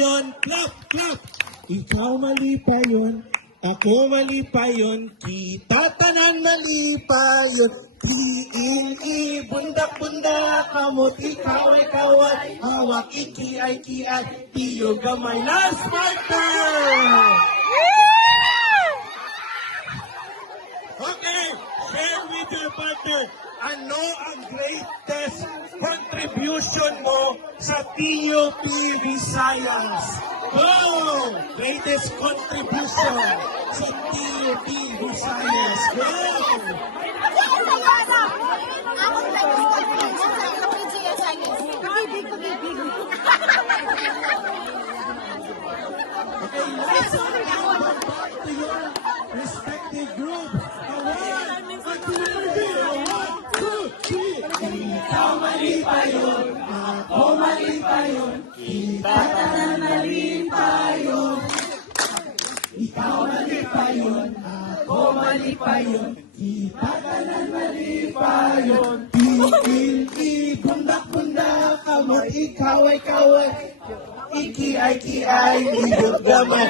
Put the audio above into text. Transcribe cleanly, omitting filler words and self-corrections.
yun. Clap, clap. Ikaw mali pa yun. Ako mali pa yun. Kita tanan mali pa yun. Tiing-i, bundak-bundak, kamot ikaw ay kawat, hawak iki-ay-ki-ay, tiyo gamay. Last partner! Okay, share with your partner. Ano ang greatest contribution mo sa TUP Visayas? Go! Greatest contribution sa TUP Visayas. Go! Okay, let's go back to your respective group. Ikaw mali pa yun, ako mali pa yun, kita tanan mali pa yun. Ikaw mali pa yun, ako mali pa yun, kita tanan mali pa yun. Tiing-i, bundak-bundak, kamot ikaw ay kaway, iki-ay-ki-ay, ibot gamay.